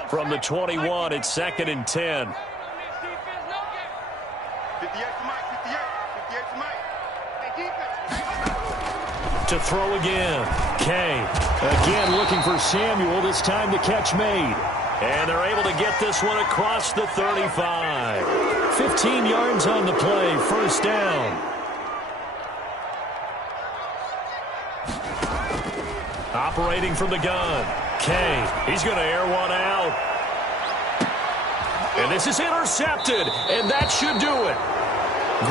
From the 21, it's 2nd and 10. 58 to Mike, 58 to Mike. Hey, defense. To throw again. Kay. Again looking for Samuel, this time the catch made. And they're able to get this one across the 35. 15 yards on the play, first down. Operating from the gun. Kay, he's going to air one out. And this is intercepted, and that should do it.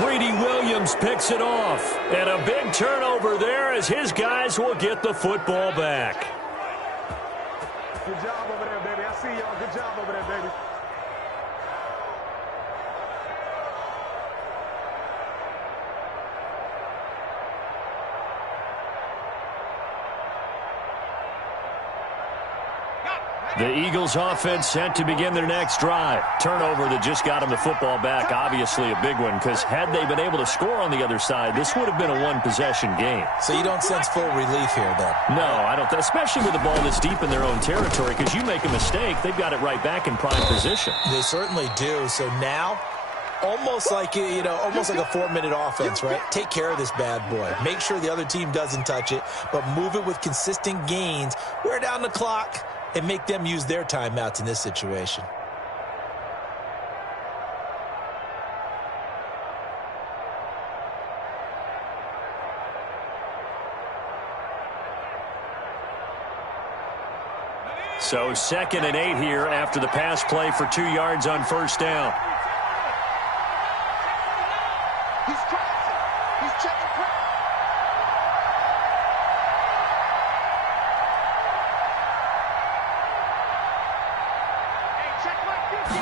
Greedy Williams picks it off. And a big turnover there as his guys will get the football back. Good job over there, baby. I see y'all. Good job over there, baby. The Eagles offense set to begin their next drive. Turnover that just got them the football back. Obviously a big one, because had they been able to score on the other side, this would have been a one-possession game. So you don't sense full relief here, then? No, I don't. Especially with the ball this deep in their own territory, because you make a mistake, they've got it right back in prime position. They certainly do. So now, almost like, almost like a 4-minute offense, right? Take care of this bad boy. Make sure the other team doesn't touch it, but move it with consistent gains. Wear down the clock and make them use their timeouts in this situation. So 2nd and 8 here after the pass play for 2 yards on first down. He's crossing. He's checking crowd. Hey, check my 50.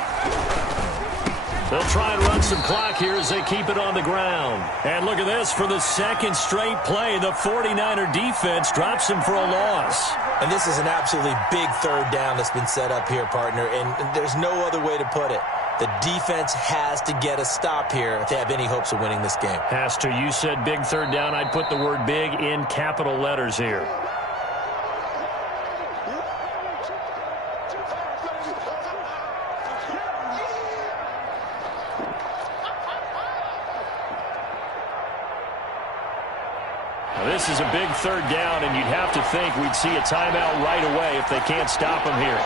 They'll try and run some clock here as they keep it on the ground. And look at this. For the second straight play, the 49er defense drops him for a loss. And this is an absolutely big third down that's been set up here, partner, and there's no other way to put it. The defense has to get a stop here if they have any hopes of winning this game. Has to. You said big third down. I'd put the word big in capital letters here. This is a big third down, and you'd have to think we'd see a timeout right away if they can't stop him here.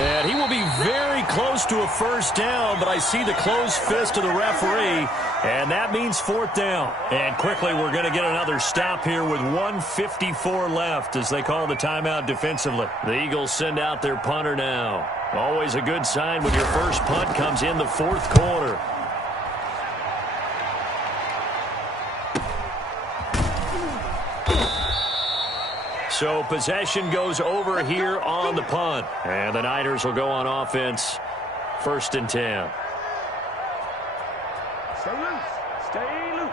And he will be very close to a first down, but I see the closed fist of the referee, and that means fourth down. And quickly, we're going to get another stop here with 1:54 left as they call the timeout defensively. The Eagles send out their punter now. Always a good sign when your first punt comes in the fourth quarter. So possession goes over here on the punt. And the Niners will go on offense, 1st and 10. Stay loose. Stay loose.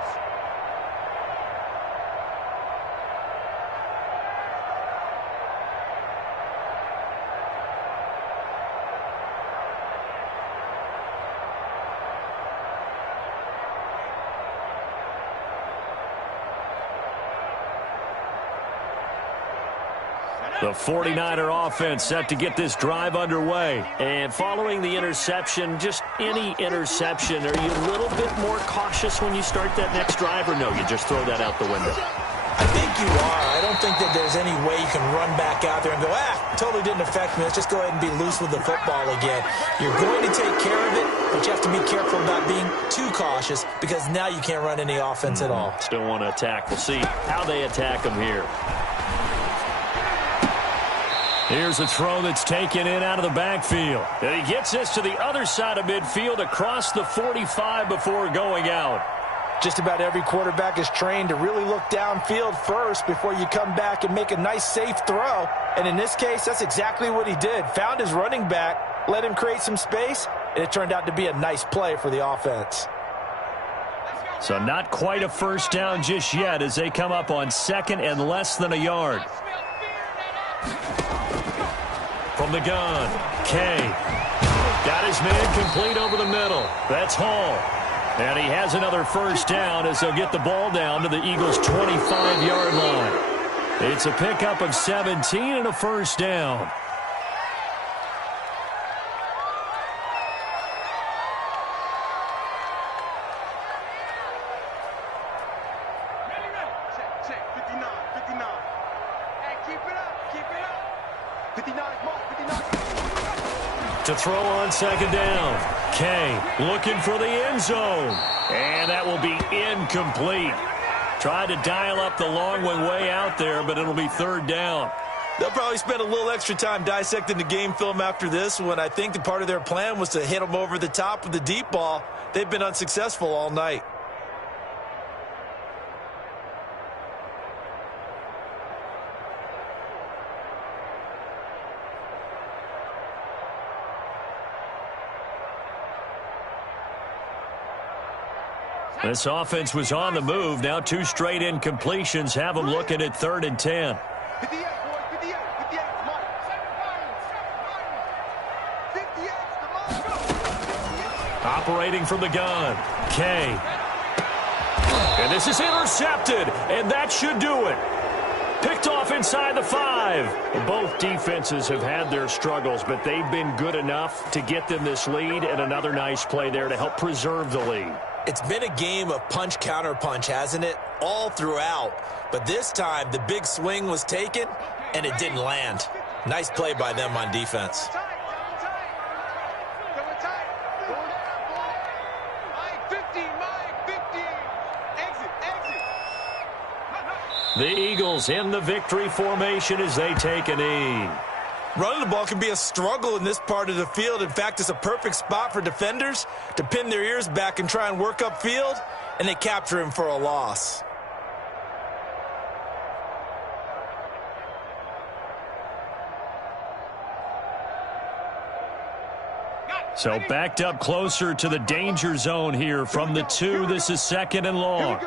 The 49er offense set to get this drive underway. And following the interception, just any interception, are you a little bit more cautious when you start that next drive, or no, you just throw that out the window? I think you are. I don't think that there's any way you can run back out there and go, totally didn't affect me. Let's just go ahead and be loose with the football again. You're going to take care of it, but you have to be careful about being too cautious because now you can't run any offense at all. Still want to attack. We'll see how they attack them here. Here's a throw that's taken in out of the backfield. And he gets this to the other side of midfield across the 45 before going out. Just about every quarterback is trained to really look downfield first before you come back and make a nice, safe throw. And in this case, that's exactly what he did. Found his running back, let him create some space, and it turned out to be a nice play for the offense. So not quite a first down just yet as they come up on 2nd and less than a yard. From the gun, Kay. Got his man complete over the middle. That's Hall. And he has another first down as they'll get the ball down to the Eagles' 25-yard line. It's a pickup of 17 and a first down. Check, 59, 59. Hey, keep it up, keep it up. 59, Mark, 59. To throw on 2nd down. Kay looking for the end zone. And that will be incomplete. Tried to dial up the long one way out there, but it'll be 3rd down. They'll probably spend a little extra time dissecting the game film after this one. I think the part of their plan was to hit them over the top with the deep ball. They've been unsuccessful all night. This offense was on the move. Now 2 straight incompletions have them looking at 3rd and 10. 58, boys, 58, 58, Mark. 58, Operating from the gun, Kay. And this is intercepted, and that should do it. Picked off inside the 5. Both defenses have had their struggles, but they've been good enough to get them this lead, and another nice play there to help preserve the lead. It's been a game of punch-counter-punch, hasn't it? All throughout. But this time, the big swing was taken, and it didn't land. Nice play by them on defense. The Eagles in the victory formation as they take a knee. Running the ball can be a struggle in this part of the field. In fact, it's a perfect spot for defenders to pin their ears back and try and work upfield, and they capture him for a loss. So backed up closer to the danger zone here from the 2. This is 2nd and long.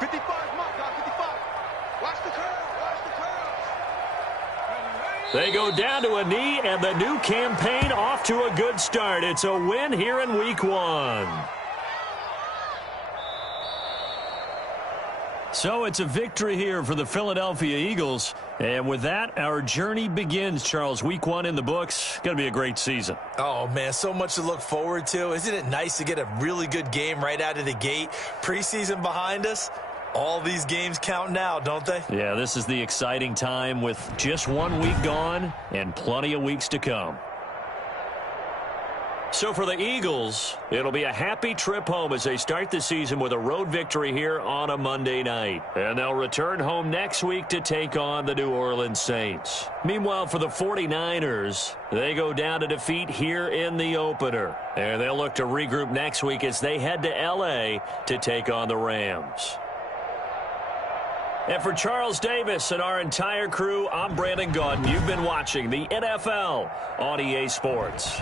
55, Mark, 55. Watch the curve, watch the curve. They go down to a knee, and the new campaign off to a good start. It's a win here in Week 1. So it's a victory here for the Philadelphia Eagles. And with that, our journey begins, Charles. Week 1 in the books. Going to be a great season. Oh, man, so much to look forward to. Isn't it nice to get a really good game right out of the gate? Preseason behind us. All these games count now, don't they? Yeah, this is the exciting time with just 1 week gone and plenty of weeks to come. So for the Eagles, it'll be a happy trip home as they start the season with a road victory here on a Monday night. And they'll return home next week to take on the New Orleans Saints. Meanwhile, for the 49ers, they go down to defeat here in the opener. And they'll look to regroup next week as they head to L.A. to take on the Rams. And for Charles Davis and our entire crew, I'm Brandon Gaudin. You've been watching the NFL on EA Sports.